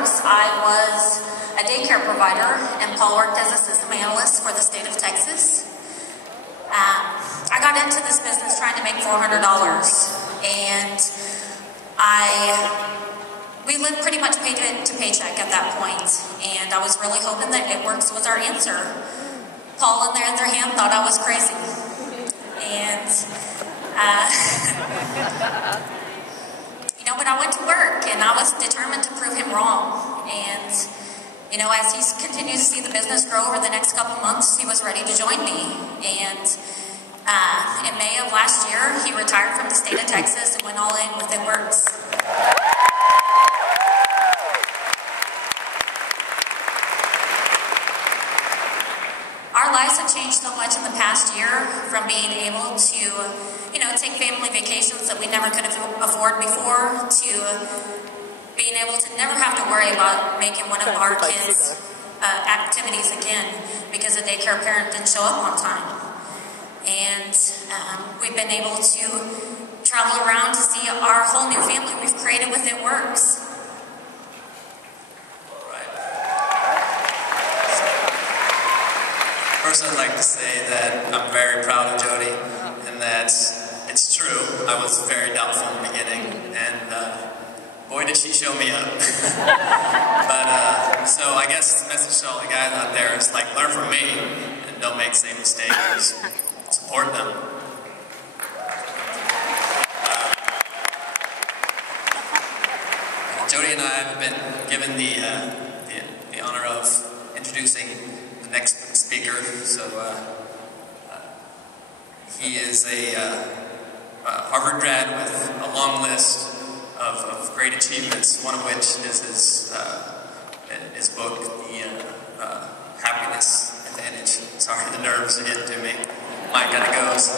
works, I was a daycare provider, and Paul worked as a system analyst for the state of Texas. I got into this business trying to make $400, and we lived pretty much paycheck to paycheck at that point, and I was really hoping that It Works was our answer. Paul, on the other hand, thought I was crazy. And, but I went to work, and I was determined to prove him wrong. And, as he continued to see the business grow over the next couple months, he was ready to join me. And in May of last year, he retired from the state of Texas and went all in with It Works. Our lives have changed so much in the past year, from being able to, take family vacations that we never could afford before, to being able to never have to worry about making one of our kids' activities again because a daycare parent didn't show up on time. And we've been able to travel around to see our whole new family we've created with It Works. First, I'd like to say that I'm very proud of Jodi, and that it's true. I was very doubtful in the beginning, and boy, did she show me up. But so I guess the message to all the guys out there is learn from me and don't make the same mistakes. Support them. Jodi and I have been given the honor of introducing the next speaker. So he is a Harvard grad with a long list of great achievements, one of which is his book, The Happiness Advantage. Sorry, the nerves are getting to me. Mine kind of goes.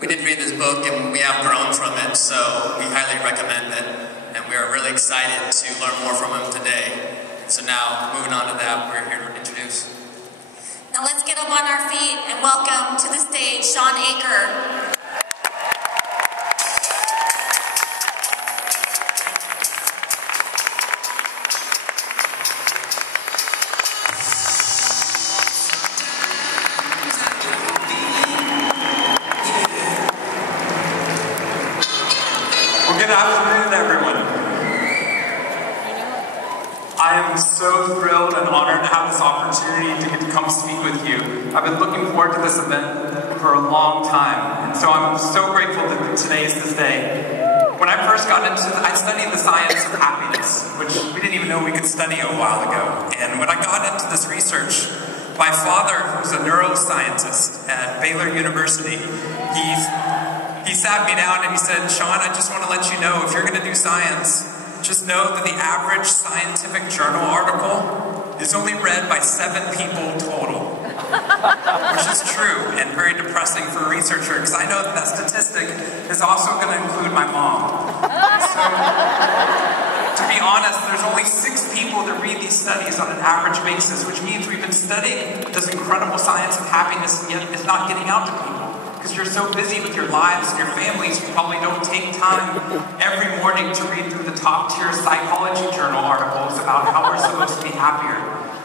We did read this book and we have grown from it, so we highly recommend it, and we are really excited to learn more from him today. So now, moving on to that, we're here to introduce. Now let's get up on our feet and welcome to the stage Shawn Aker. Good afternoon, everyone. I am so thrilled and honored to have this opportunity to get to come speak with you. I've been looking forward to this event for a long time, and so I'm so grateful that today is this day. When I first got into it, I studied the science of happiness, which we didn't even know we could study a while ago. And when I got into this research, my father, who's a neuroscientist at Baylor University, he sat me down and he said, "Shawn, I just want to let you know, if you're going to do science, just know that the average scientific journal article is only read by 7 people total." Which is true and very depressing for a researcher, because I know that that statistic is also going to include my mom. So, to be honest, there's only 6 people that read these studies on an average basis, which means we've been studying this incredible science of happiness, and yet it's not getting out to people. Because you're so busy with your lives and your families, you probably don't take time every morning to read through the top-tier psychology journal articles about how we're supposed to be happier.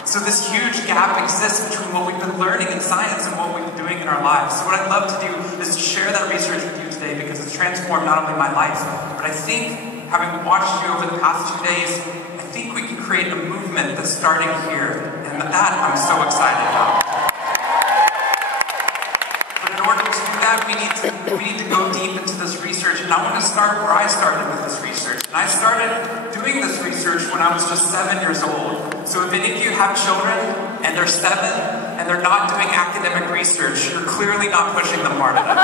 So this huge gap exists between what we've been learning in science and what we've been doing in our lives. So what I'd love to do is to share that research with you today, because it's transformed not only my life, but I think, having watched you over the past 2 days, I think we can create a movement that's starting here. And that I'm so excited about. In order to do that, we need to go deep into this research, and I want to start where I started with this research. And I started doing this research when I was just 7 years old. So if any of you have children and they're 7 and they're not doing academic research, you're clearly not pushing them hard enough.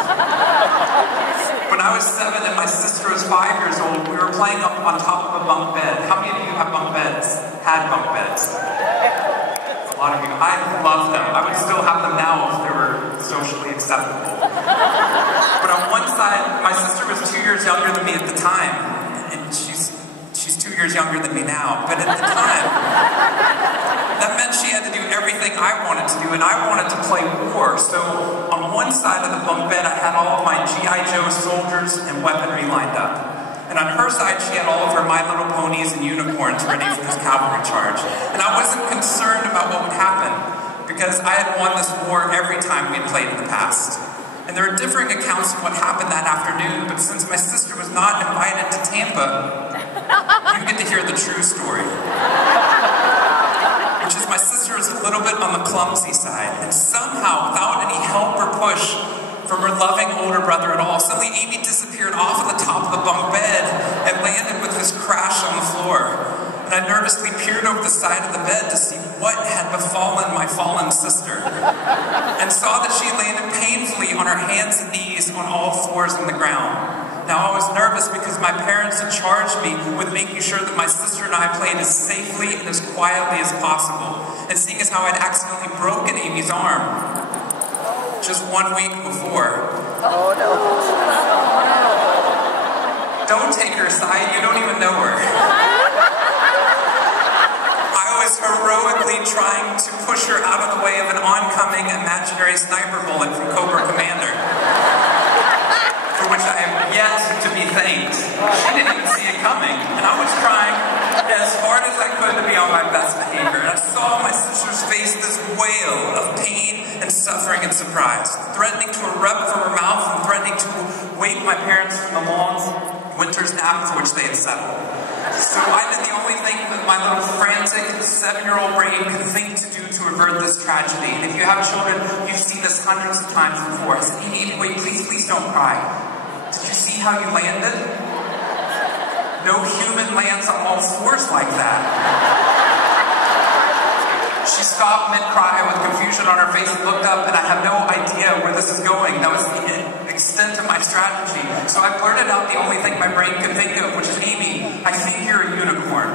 When I was 7 and my sister was 5 years old, we were playing up on top of a bunk bed. How many of you have bunk beds? Had bunk beds? A lot of you. I love them. I would still have them now if they were socially acceptable. But on one side, my sister was 2 years younger than me at the time, and she's 2 years younger than me now. But at the time, that meant she had to do everything I wanted to do, and I wanted to play war. So on one side of the bunk bed, I had all of my G.I. Joe soldiers and weaponry lined up. And And on her side, she had all of her My Little Ponies and unicorns ready for this cavalry charge. And I wasn't concerned about what would happen, because I had won this war every time we had played in the past. And there are differing accounts of what happened that afternoon, but since my sister was not invited to Tampa, you get to hear the true story. Which is my sister is a little bit on the clumsy side, and somehow, without any help or push from her loving older brother at all, suddenly Amy disappeared off of the top of the bunk bed and landed with this crash on the floor. And I nervously peered over the side of the bed to see what had befallen my fallen sister, and saw that she landed painfully on her hands and knees on all fours in the ground. Now I was nervous because my parents had charged me with making sure that my sister and I played as safely and as quietly as possible, and seeing as how I'd accidentally broken Amy's arm just 1 week before. Oh no. Don't take her aside, you don't even know her. Heroically trying to push her out of the way of an oncoming imaginary sniper bullet from Cobra Commander, for which I am yet to be thanked. She didn't even see it coming, and I was trying as hard as I could to be on my best behavior, and I saw my sister's face this wail of pain and suffering and surprise, threatening to erupt from her mouth and threatening to wake my parents from the long winter's nap for which they had settled. So I did the only thing that my little frantic 7-year-old brain could think to do to avert this tragedy. And if you have children, you've seen this hundreds of times before. I said, Amy, wait, please don't cry. Did you see how you landed? No human lands on all fours like that. She stopped mid-cry with confusion on her face and looked up, and I have no idea where this is going. That was the extent of my strategy. So I blurted out the only thing my brain could think of, which is, Amy, I think you're a unicorn.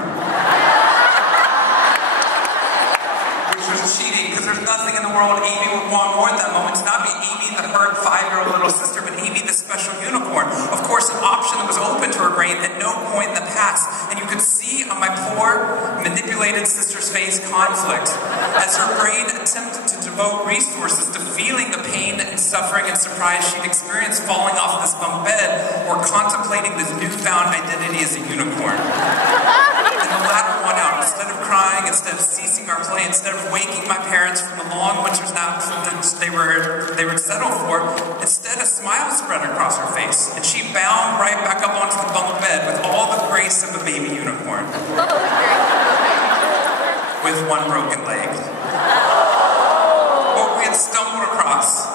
Which was cheating, because there's nothing in the world Amy would want more at that moment to not be Amy, the hurt 5-year-old little sister, but Amy, the special unicorn. Of course, an option that was open to her brain at no point in the past. And you could see on my poor, manipulated sister's face conflict as her brain attempted to devote resources to feeling the pain and suffering and surprise she'd experienced falling off this bunk bed, or contemplating this newfound identity as a unicorn. And the latter won out. Instead of crying, instead of ceasing our play, instead of waking my parents from the long winter's nap they would settle for, instead a smile spread across her face, and she bounded right back up onto the bunk bed with all the grace of a baby unicorn. With one broken leg. What we had stumbled across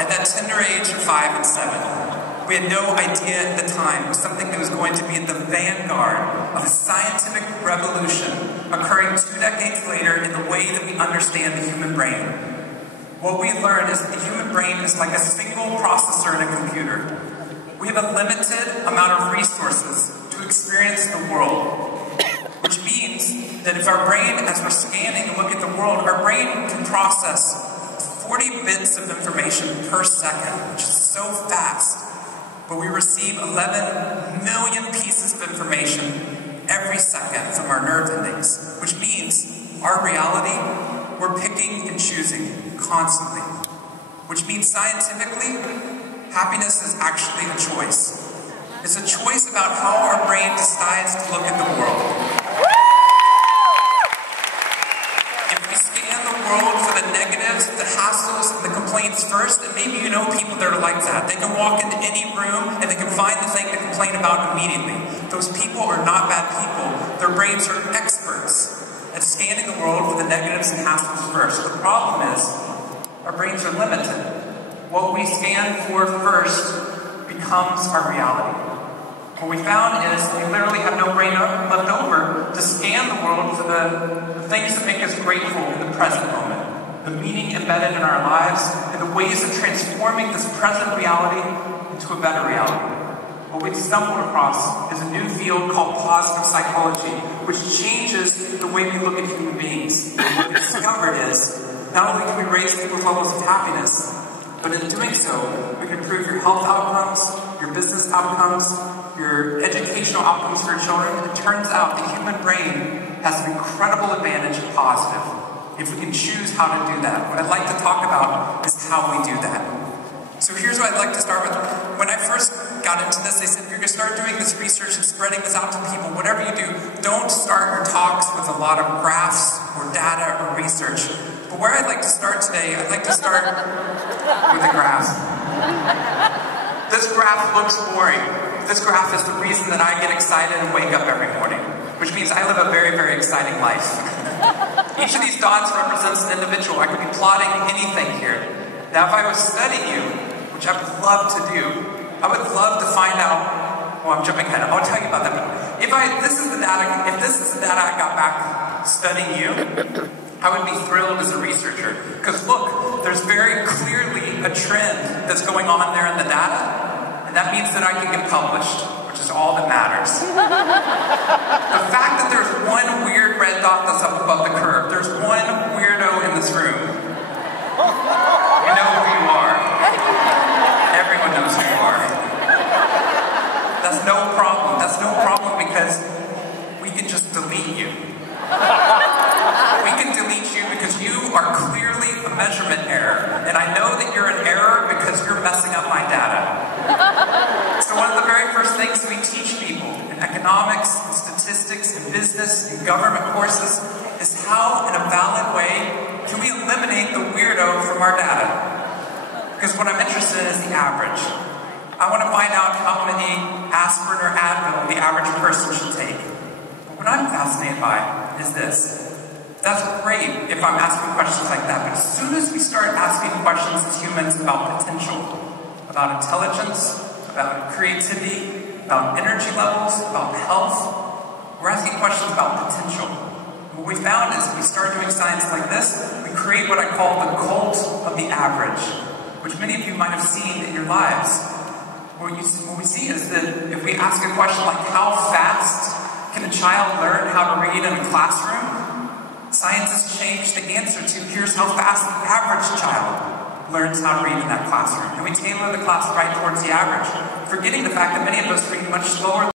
at that tender age of 5 and 7, we had no idea at the time, was something that was going to be at the vanguard of a scientific revolution occurring 2 decades later in the way that we understand the human brain. What we learned is that the human brain is like a single processor in a computer. We have a limited amount of resources to experience the world, which means that if our brain, as we're scanning and look at the world, our brain can process 40 bits of information per second, which is so fast. But we receive 11 million pieces of information every second from our nerve endings, which means our reality, we're picking and choosing constantly. Which means scientifically, happiness is actually a choice. It's a choice about how our brain decides to look at the world. If we scan the world for the negatives, the hassles, and the complaints first, and maybe you know people that are like that. They can walk into any room and they can find the thing to complain about immediately. Those people are not bad people. Their brains are experts at scanning the world for the negatives and hassles first. The problem is, our brains are limited. What we scan for first becomes our reality. What we found is we literally have no brain left over to scan the world for the things that make us grateful in the present moment, the meaning embedded in our lives, and the ways of transforming this present reality into a better reality. What we've stumbled across is a new field called positive psychology, which changes the way we look at human beings. And what we discovered is, not only can we raise people's levels of happiness, but in doing so, we can improve your health outcomes, your business outcomes, your educational outcomes for your children. It turns out the human brain has an incredible advantage of positive, if we can choose how to do that. What I'd like to talk about is how we do that. So here's what I'd like to start with. When I first got into this, they said, you're going to start doing this research and spreading this out to people, whatever you do, don't start your talks with a lot of graphs or data or research. But where I'd like to start today, I'd like to start with a graph. This graph looks boring. This graph is the reason that I get excited and wake up every morning, which means I live a very, very exciting life. Each of these dots represents an individual. I could be plotting anything here. Now, if I was studying you, which I would love to do, I would love to find out, well, I'm jumping ahead, I'll tell you about that, but if this is the data I got back studying you, I would be thrilled as a researcher. Because look, there's very clearly a trend that's going on there in the data, and that means that I can get published, which is all that matters. The fact that there's one weird red dot that's up above the curve, there's one weirdo in this room. You know who you are. Everyone knows who you are. That's no problem. That's no problem because we can just delete you. We can delete you because you are clearly a measurement error. And I know that you're an error because you're messing up my data. So one of the very first things we teach people in economics, and statistics, and business, and government courses is how, in a valid way, can we eliminate the weirdo from our data? Because what I'm interested in is the average. I want to find out how many aspirin or Advil the average person should take. But what I'm fascinated by is this. That's great if I'm asking questions like that, but as soon as we start asking questions as humans about potential, about intelligence, about creativity, about energy levels, about health, we're asking questions about potential. What we found is we start doing science like this, we create what I call the cult of the average, which many of you might have seen in your lives. What we see is that if we ask a question like, how fast can a child learn how to read in a classroom? Scientists change the answer to, here's how fast the average child learns how to read in that classroom. And we tailor the class right towards the average, forgetting the fact that many of us read much slower